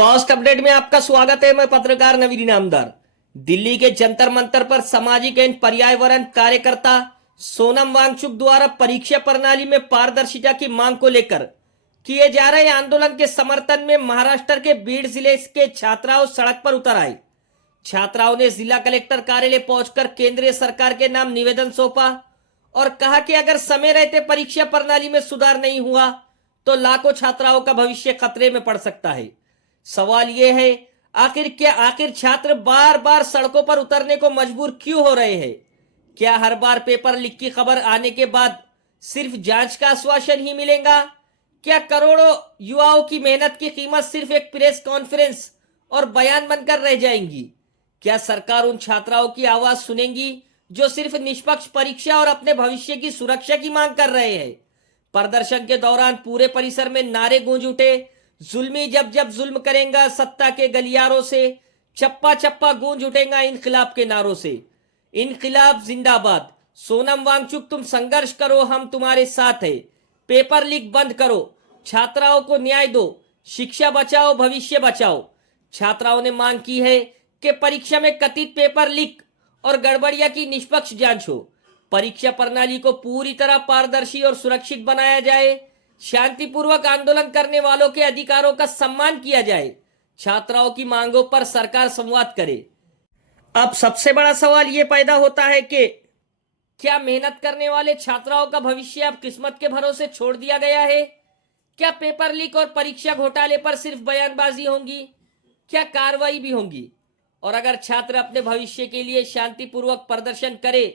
First update में आपका स्वागत है। मैं पत्रकार नवीन इनामदार। दिल्ली के जंतर मंतर पर सामाजिक एवं पर्यावरण कार्यकर्ता सोनम वांगचुक द्वारा परीक्षा प्रणाली में पारदर्शिता की मांग को लेकर किए जा रहे आंदोलन के समर्थन में महाराष्ट्र के बीड जिले के छात्राओं सड़क पर उतर आए। छात्राओं ने जिला कलेक्टर कार्यालय पहुंचकर केंद्रीय सरकार के नाम निवेदन सौंपा और कहा कि अगर समय रहते परीक्षा प्रणाली में सुधार नहीं हुआ तो लाखों छात्राओं का भविष्य खतरे में पड़ सकता है। सवाल यह है, आखिर छात्र बार बार सड़कों पर उतरने को मजबूर क्यों हो रहे हैं? क्या हर बार पेपर लीक की खबर आने के बाद सिर्फ जांच का आश्वासन ही मिलेगा? क्या करोड़ों युवाओं की मेहनत की कीमत सिर्फ एक प्रेस कॉन्फ्रेंस और बयान बनकर रह जाएंगी? क्या सरकार उन छात्राओं की आवाज सुनेगी जो सिर्फ निष्पक्ष परीक्षा और अपने भविष्य की सुरक्षा की मांग कर रहे हैं? प्रदर्शन के दौरान पूरे परिसर में नारे गूंज उठे, जुल्मी जब जब जुल्म करेगा सत्ता के गलियारों से, चप्पा चप्पा गूंज उठेगा इनकलाब के नारों से। इनकलाब जिंदाबाद। सोनम वांगचुक तुम संघर्ष करो, हम तुम्हारे साथ है। पेपर लीक बंद करो, छात्राओं को न्याय दो, शिक्षा बचाओ भविष्य बचाओ। छात्राओं ने मांग की है कि परीक्षा में कथित पेपर लीक और गड़बड़ियां की निष्पक्ष जांच हो, परीक्षा प्रणाली को पूरी तरह पारदर्शी और सुरक्षित बनाया जाए, शांतिपूर्वक आंदोलन करने वालों के अधिकारों का सम्मान किया जाए, छात्राओं की मांगों पर सरकार संवाद करे। अब सबसे बड़ा सवाल यह पैदा होता है कि क्या मेहनत करने वाले छात्राओं का भविष्य अब किस्मत के भरोसे छोड़ दिया गया है? क्या पेपर लीक और परीक्षा घोटाले पर सिर्फ बयानबाजी होंगी? क्या कार्रवाई भी होंगी? और अगर छात्र अपने भविष्य के लिए शांतिपूर्वक प्रदर्शन करे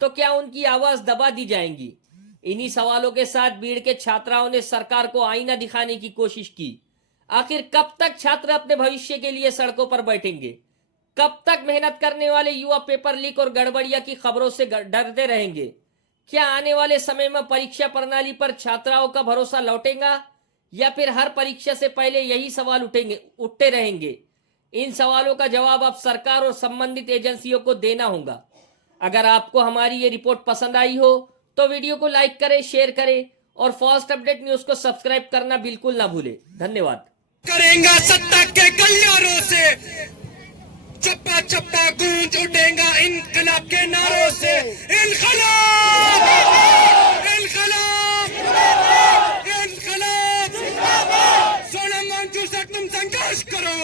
तो क्या उनकी आवाज दबा दी जाएंगी? इन्हीं सवालों के साथ भीड़ के छात्राओं ने सरकार को आईना दिखाने की कोशिश की। आखिर कब तक छात्र अपने भविष्य के लिए सड़कों पर बैठेंगे? कब तक मेहनत करने वाले युवा पेपर लीक और गड़बड़ियां की खबरों से डरते रहेंगे? क्या आने वाले समय में परीक्षा प्रणाली पर छात्राओं का भरोसा लौटेगा या फिर हर परीक्षा से पहले यही सवाल उठते रहेंगे? इन सवालों का जवाब अब सरकार और संबंधित एजेंसियों को देना होगा। अगर आपको हमारी ये रिपोर्ट पसंद आई हो तो वीडियो को लाइक करें, शेयर करें और फर्स्ट अपडेट न्यूज को सब्सक्राइब करना बिल्कुल ना भूलें। धन्यवाद। करेंगे सत्ता के गलियारों से, चप्पा चप्पा गूंज उठेगा इनकलाब के नारों से। इनकलाब, इनकलाब, इनकलाब। सोनम वांगचुक से तुम संघर्ष करो,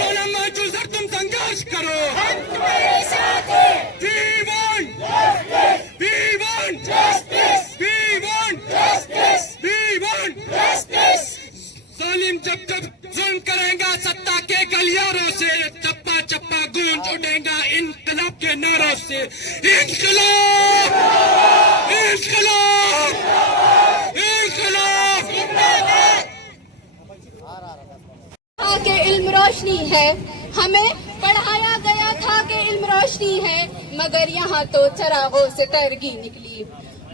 सोनम वांगचुक से तुम संघर्ष करो। जालिम जब जब जुल्म करेगा सत्ता के गलियारों से, चप्पा चप्पा गूंज उठेगा इनकलाब के नारों से। इनकलाब, इनकलाब, इनकलाब। के इल्म रोशनी है, हमें पढ़ाया गया था कि इल्म रोशनी है, मगर यहाँ तो चरागों से तरगी निकली।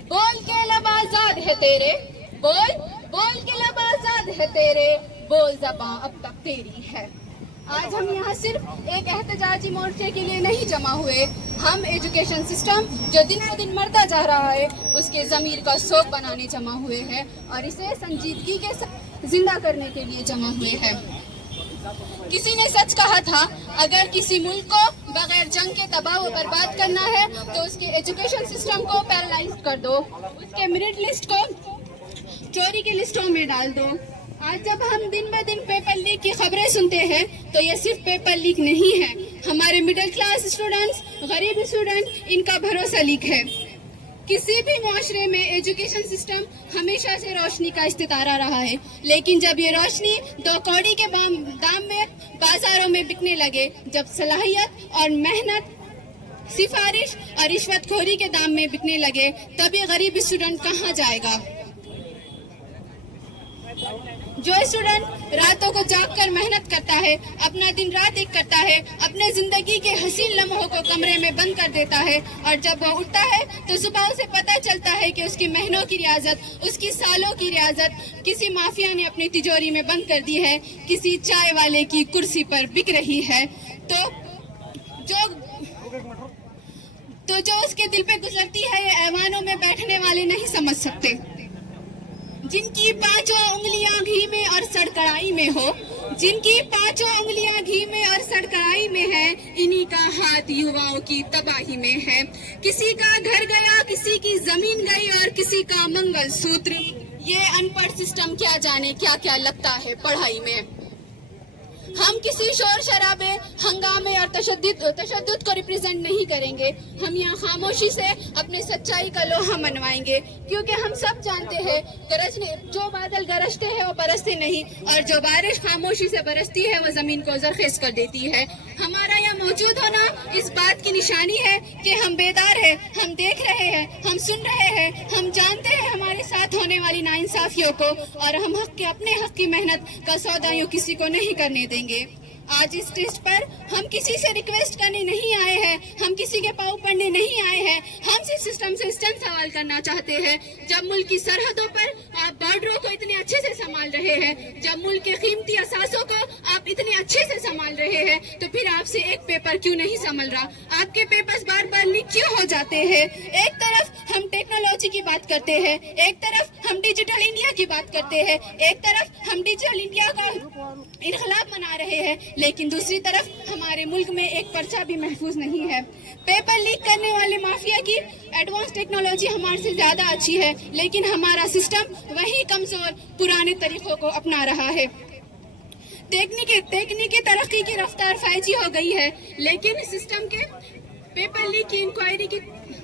बोल के लब आजाद है तेरे, बोल बोल के लब आजाद है तेरे, बोल ज़बां अब तक तेरी है। आज हम यहाँ सिर्फ एक एहतजाजी मोर्चे के लिए नहीं जमा हुए, हम एजुकेशन सिस्टम जो दिन ब दिन मरता जा रहा है उसके ज़मीर का सोग बनाने जमा हुए हैं और इसे संजीदगी के साथ जिंदा करने के लिए जमा हुए हैं। किसी ने सच कहा था, अगर किसी मुल्क को बगैर जंग के तबाह व बर्बाद करना है तो उसके एजुकेशन सिस्टम को पैरालाइज कर दो, उसके मेरिट लिस्ट को चोरी की लिस्टों में डाल दो। आज जब हम दिन ब दिन पेपर लीक की खबरें सुनते हैं तो ये सिर्फ पेपर लीक नहीं है, हमारे मिडिल क्लास स्टूडेंट्स, गरीब स्टूडेंट, इनका भरोसा लीक है। किसी भी मुआशरे में एजुकेशन सिस्टम हमेशा से रोशनी का इस्तितारा रहा है, लेकिन जब ये रोशनी 2 कौड़ी के दाम में बाजारों में बिकने लगे, जब सलाहियत और मेहनत, सिफारिश और रिश्वतखोरी के दाम में बिकने लगे, तभी गरीब स्टूडेंट कहाँ जाएगा? जो स्टूडेंट रातों को जागकर मेहनत करता है, अपना दिन रात एक करता है, अपने जिंदगी के हसीन लम्हों को कमरे में बंद कर देता है और जब वो उठता है तो सुबह उसे पता चलता है कि उसकी महीनों की रियाजत, उसकी सालों की रियाजत किसी माफिया ने अपनी तिजोरी में बंद कर दी है, किसी चाय वाले की कुर्सी पर बिक रही है। तो जो उसके दिल पे गुजरती है ये ऐवानों में बैठने वाले नहीं समझ सकते। जिनकी पांचों उंगलियां घी में और सड़कड़ाई में हो, जिनकी पांचों उंगलियां घी में और सड़कड़ाई में है, इन्हीं का हाथ युवाओं की तबाही में है। किसी का घर गया, किसी की जमीन गई और किसी का मंगलसूत्र। ये अनपढ़ सिस्टम क्या जाने क्या क्या लगता है पढ़ाई में। हम किसी शोर शराबे, हंगामे और तशद्दुद को रिप्रेजेंट नहीं करेंगे। हम यहाँ खामोशी से अपने सच्चाई का लोहा मनवाएंगे, क्योंकि हम सब जानते हैं गरजने जो बादल गरजते हैं वो बरसते नहीं, और जो बारिश खामोशी से बरसती है वो जमीन को जरखेज कर देती है। हमारा यहाँ मौजूद होना इस बात की निशानी है कि हम बेदार हैं, हम देख रहे हैं, हम सुन रहे हैं, हम जानते हैं हमारे साथ होने वाली नाइंसाफियों को, और हम अपने हक की मेहनत का सौदा यूं किसी को नहीं करने देंगे। आज इस स्टेज पर हम किसी से रिक्वेस्ट करने नहीं आए हैं, हम किसी के पाँव पड़ने नहीं आए हैं। हम इस सिस्टम से चंद सवाल करना चाहते हैं। जब मुल्क की सरहदों पर आप बॉर्डरों को इतने अच्छे से संभाल रहे हैं, जब मुल्क के कीमती असासों को आप इतने अच्छे से संभाल रहे हैं, तो फिर आपसे एक पेपर क्यों नहीं संभल रहा? आपके पेपर्स बार बार लीक क्यों हो जाते हैं? एक तरफ हम टेक्नोलॉजी की बात करते हैं, एक तरफ हम डिजिटल इंडिया की बात करते हैं, एक तरफ हम डिजिटल इंडिया का इनकलाब मना रहे हैं, लेकिन दूसरी तरफ हमारे मुल्क में एक पर्चा भी महफूज नहीं है। पेपर लीक करने वाले माफिया की एडवांस टेक्नोलॉजी हमारे से ज्यादा अच्छी है, लेकिन हमारा सिस्टम वही कमजोर पुराने तरीकों को अपना रहा है। तकनीकी तरक्की की रफ्तार 5G हो गई है, लेकिन सिस्टम के पेपर लीक की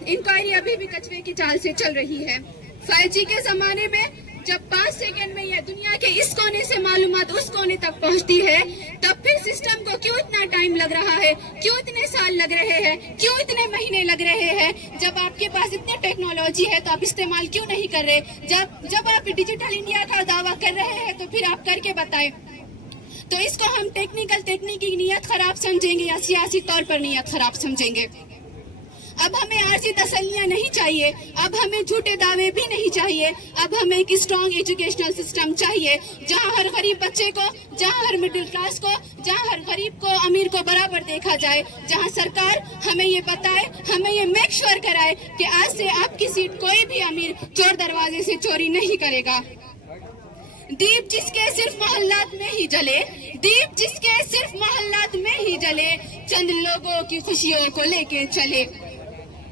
इंक्वायरी अभी भी कछुए की चाल से चल रही है। 5G के जमाने में जब 5 सेकंड में यह दुनिया के इस कोने से मालूमात उस कोने तक पहुंचती है, तब फिर सिस्टम को क्यों इतना टाइम लग रहा है? क्यों इतने साल लग रहे हैं? क्यों इतने महीने लग रहे हैं? जब आपके पास इतनी टेक्नोलॉजी है तो आप इस्तेमाल क्यों नहीं कर रहे? जब आप डिजिटल इंडिया का दावा कर रहे हैं तो फिर आप करके बताएं। तो इसको हम तकनीकी नीयत खराब समझेंगे या सियासी तौर पर नीयत खराब समझेंगे? अब हमें आरजी तसल्लियां नहीं चाहिए, अब हमें झूठे दावे भी नहीं चाहिए। अब हमें एक स्ट्रॉन्ग एजुकेशनल सिस्टम चाहिए, जहां हर गरीब बच्चे को, जहां हर मिडिल क्लास को, जहां हर गरीब को, अमीर को बराबर देखा जाए, जहां सरकार हमें ये बताए, हमें ये मेक श्योर कराए कि आज से आपकी सीट कोई भी अमीर चोर दरवाजे से चोरी नहीं करेगा। दीप जिसके सिर्फ मोहल्लात में ही जले, दीप जिसके सिर्फ मोहल्लात में ही जले, चंद लोगों की खुशियों को लेके चले।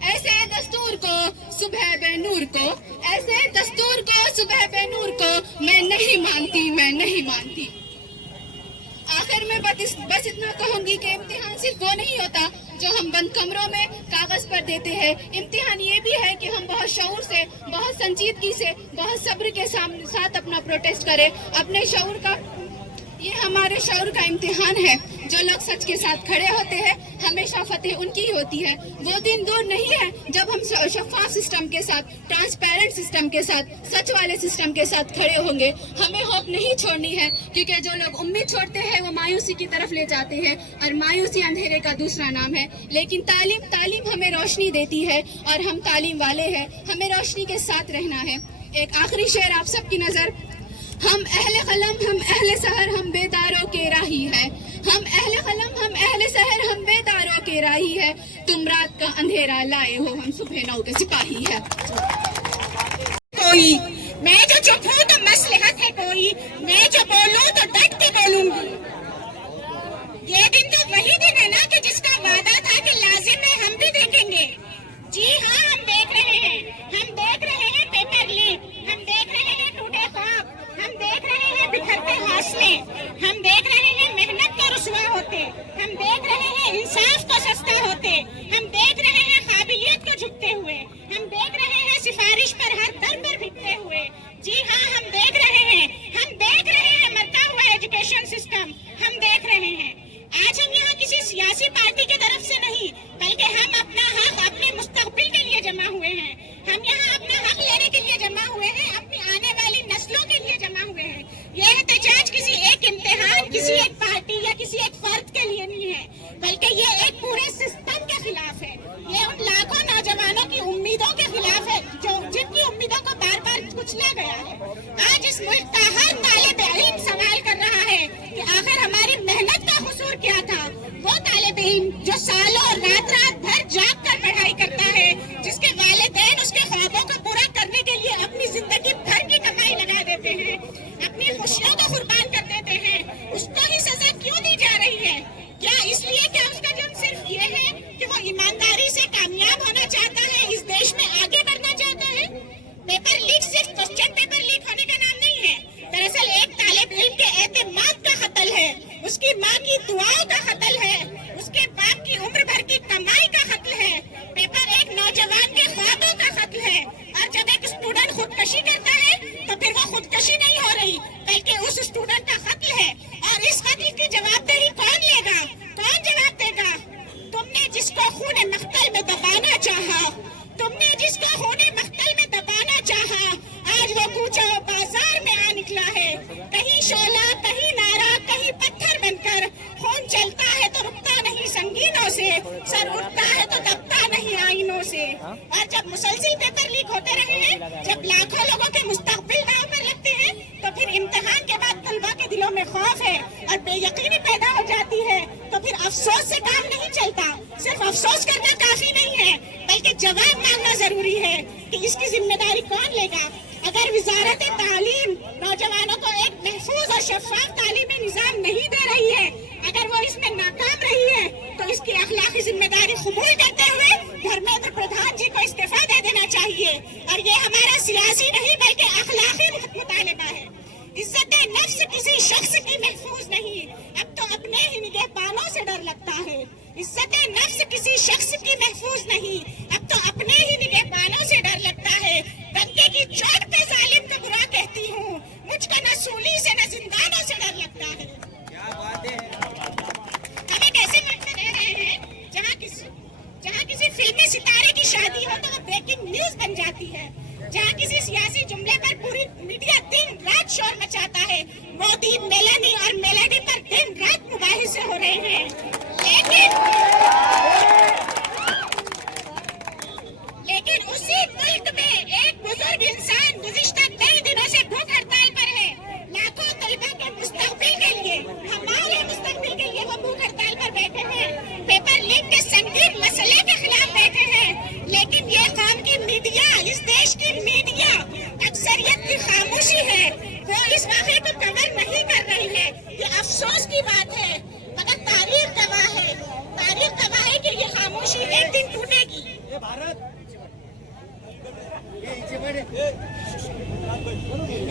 ऐसे दस्तूर को सुबह बेनूर को, ऐसे दस्तूर को सुबह बेनूर को मैं नहीं मानती, मैं नहीं मानती। आखिर में बस इतना कहूंगी कि इम्तिहान सिर्फ वो नहीं होता जो हम बंद कमरों में कागज पर देते हैं। इम्तिहान ये भी है कि हम बहुत शऊर से, बहुत संजीदगी से, बहुत सब्र के साथ अपना प्रोटेस्ट करें। अपने शऊर का, ये हमारे शऊर का इम्तिहान है। जो लोग सच के साथ खड़े होते हैं, हमेशा फतेह उनकी ही होती है। वो दिन दूर नहीं है जब हम शफाफ सिस्टम के साथ, ट्रांसपेरेंट सिस्टम के साथ, सच वाले सिस्टम के साथ खड़े होंगे। हमें होप नहीं छोड़नी है, क्योंकि जो लोग उम्मीद छोड़ते हैं वो मायूसी की तरफ ले जाते हैं, और मायूसी अंधेरे का दूसरा नाम है। लेकिन तालीम हमें रोशनी देती है, और हम तालीम वाले हैं, हमें रोशनी के साथ रहना है। एक आखिरी शेर आप सबकी नजर। हम अहले कलम, हम अहले सहर, हम बेदारों के राही है। हम अहले कलम, हम अहले सहर, हम बेदारों के राही है। तुम रात का अंधेरा लाए हो, हम सुबह नौ के सिपाही है। कोई मैं जो चुप हूँ तो मसलहत है कोई, मैं जो बोलूँ तो डट के बोलूंगी। ये दिन तो वही दिन है ना कि जिसका वादा था कि लाजिम है हम भी देखेंगे। जी हाँ, हम देख रहे हैं, हम देख रहे हैं पेपर लीक, हम देख रहे हैं टूटे ख्वाब, हम देख रहे हैं बिखरते हौसले, हम देख रहे हैं मेहनत को रुसवा होते, हम देख रहे हैं इंसाफ को सस्ता होते, हम देख रहे हैं काबिलियत को झुकते हुए, हम देख रहे हैं सिफारिश पर हर दर पर बिकते हुए। और जब मुसलसल पेपर लीक होते रहे हैं, जब लाखों लोगों के मुस्तकबिल दांव पर लगते हैं, तो फिर इम्तिहान के बाद तलबा के दिलों में खौफ है और बेयकीनी पैदा हो जाती है। तो फिर अफसोस से काम नहीं चलता। सिर्फ अफसोस करना काफी नहीं है, बल्कि जवाब मांगना जरूरी है कि इसकी जिम्मेदारी कौन लेगा। अगर वजारत तालीम नौजवानों को एक महफूज और शफाफ तालीमी निज़ाम नहीं दे रही है, अगर वो इसमें नाकाम रही है, तो इसकी अखलाकी जिम्मेदारी कबूल करते हुए धर्मेंद्र प्रधान जी को इस्तीफा दे देना चाहिए। और ये हमारा सियासी नहीं बल्कि अखलाकी मुतालबा है। इज्जत नफ्स किसी शख्स की महफूज नहीं, अब तो अपने ही निगहबानों से डर लगता है। इज्जत नफ्स किसी शख्स की महफूज नहीं, अब तो अपने ही निगहबानों से डर लगता है। दंगे की चोट पे जालिम को बुरा कहती हूँ, मुझको न सूली से न जिंदानों से डर लगता है। हम एक ऐसे मुल्क में रह रहे हैं जहाँ किसी फिल्मी सितारे की शादी हो तो वो ब्रेकिंग न्यूज बन जाती है, जहाँ किसी सियासी जुमले पर पूरी मीडिया दिन रात शोर मचाता है। मोदी, मेलानी और मेलेडी पर दिन रात मुबाहिसे हो रहे हैं। लेकिन उसी मुल्क में एक बुजुर्ग इंसान गुज़िश्ता कई दिनों से भूख हड़ताल पर है। लाखों तलबा के मुस्तकबिल के लिए, हमारे मुस्तकबिल के लिए वो भूख हड़ताल पर बैठे हैं। पेपर लीक के संगीन मसले के खिलाफ बैठे हैं। लेकिन ये कौम की मीडिया, इस देश की मीडिया अक्सरियत की खामोशी है, वो इस वाक़े को कवर नहीं कर रही है। ये अफसोस की बात है, मगर तारीख गवाह है कि ये खामोशी एक दिन टूटेगी।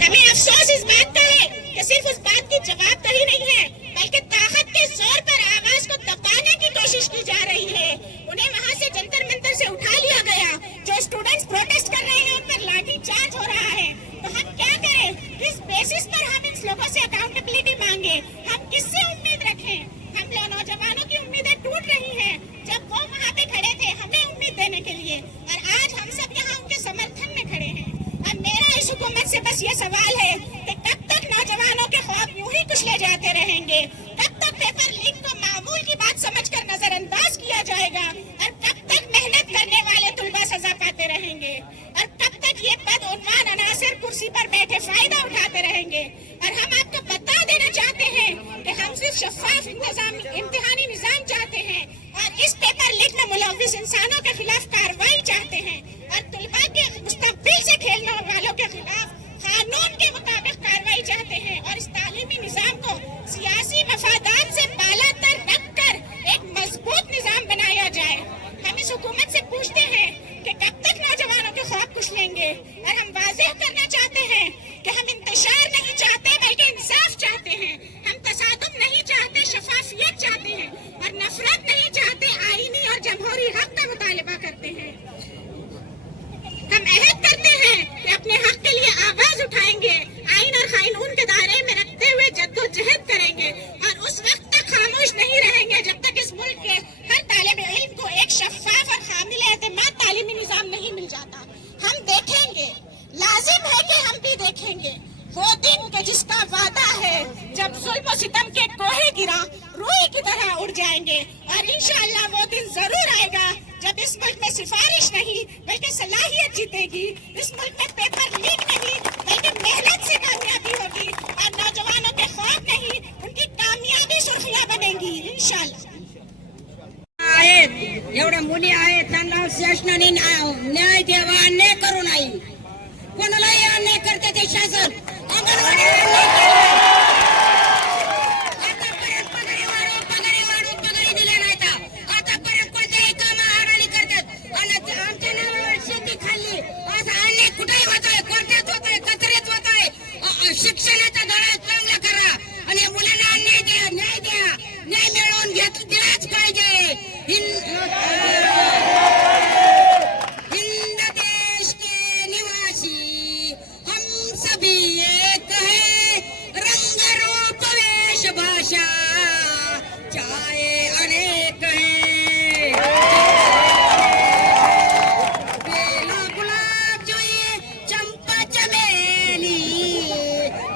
हमें अफसोस इस बात का है कि सिर्फ उस बात की जवाबदेही नहीं है, बल्कि ताकत के जोर पर आवाज को दबाने की कोशिश की जा रही है। उन्हें वहां से जंतर मंतर से उठा लिया गया। जो स्टूडेंट्स प्रोटेस्ट कर रहे हैं उन पर लाठी चार्ज हो रहा है। तो हम क्या करें? किस बेसिस पर हम इन लोगों से अकाउंटेबिलिटी मांगे? हम किससे उम्मीद रखें? हम लोग नौजवानों की उम्मीदें टूट रही हैं। जब वो वहाँ पे खड़े थे हमें उम्मीद देने के लिए, और आज हम सब यहाँ उनके समर्थन में खड़े हैं। और मेरा इस हुकूमत से बस ये सवाल है कि कब तक नौजवानों के ख्वाब यूं ही कुचले जाते रहेंगे? कब तक पेपर लीक को मामूल की बात समझकर नजरअंदाज किया जाएगा? और कब तक मेहनत करने वाले तुलबा सजा पाते रहेंगे? और कब तक ये बदउन्वान अनासिर कुर्सी पर बैठे फायदा उठाते रहेंगे? और हम आपको बता देना चाहते हैं कि हम सिर्फ शफाफ इम्तिहानी निजाम चाहते हैं, और इस पेपर लीक में मुलव्विस इंसानों के खिलाफ कार्रवाई चाहते हैं, और तुलबा के मुस्तकबिल से खेलने वालों के खिलाफ कानून के मुताबिक कार्रवाई चाहते हैं। और इस तालीमी निजाम को सियासी मफादात से बालातर रख कर एक मजबूत निजाम बनाया जाए। हम इस हुकूमत से पूछते हैं कि कब तक नौजवानों के ख्वाब कुचलेंगे? और हम वाज़ेह करना चाहते हैं कि हम इंतशार नहीं चाहते बल्कि इंसाफ चाहते हैं। हम तसादुम नहीं चाहते, शफाफियत चाहते हैं, और नफरत नहीं चाहते, आईनी और जमहूरी हक का मुतालबा करते हैं। हम अहद करते हैं कि अपने हक के लिए आवाज उठाएंगे, आईन और कानून के दायरे में रखते हुए जद्दोजहद करेंगे, और उस वक्त तक खामोश नहीं रहेंगे जब तक इस मुल्क के हर तालिब इल्म को एक शफाफ और काबिल एतमाद तालीमी निजाम नहीं मिल जाता। हम देखेंगे, लाजिम है कि हम भी देखेंगे वो दिन के जिसका वादा है जब जुल्म और सितम के कोहे गिरा रूई की तरह उड़ जाएंगे। और इंशाअल्लाह वो दिन जरूर आएगा जब इस मुल्क में सिफारिश नहीं बल्कि सलाहियत जीतेगी। इस मुल्क में पेपर लीक नहीं बल्कि मेहनत से कामयाबी होगी, और नौजवानों के ख्वाब नहीं उनकी कामयाबी सुर्खियां बनेंगी इंशाअल्लाह। एवढ्या मुली आहेत त्यांना शासनाने न्याय द्यावा, अन्याय करू नाही। कोणालाही अन्याय करते ते शासन। अंगणवाडीला अन्याय केला, आतापर्यंत पगारी दिल्या नाहीत। आतापर्यंत कोणतेही काम अडाणी करतात, आणि आमच्या नावावर शेती खाल्ली असा अन्याय कुठेही होतोय, कोर्टात होतोय, कचऱ्यात होतोय। शिक्षणाचा धडा चांगला करा आणि मुलांना अन्याय द्या, न्याय द्या, न्याय मिळवून दिलाच पाहिजे। हिंद देश के निवासी हम सभी एक है, रंग रूप वेश भाषा चाहे अनेक है। बेला गुलाब जोए चंपा चमेली,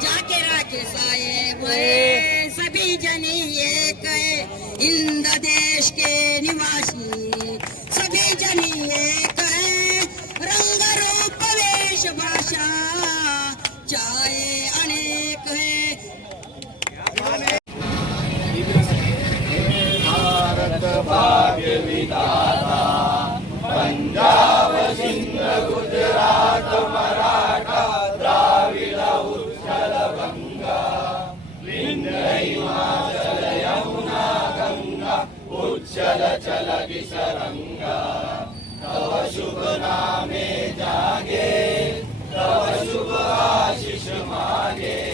जाके राखे साए में सभी जनी एक है। हिंद देश के निवासी सभी जनी एक है, शुभ आशीष मागे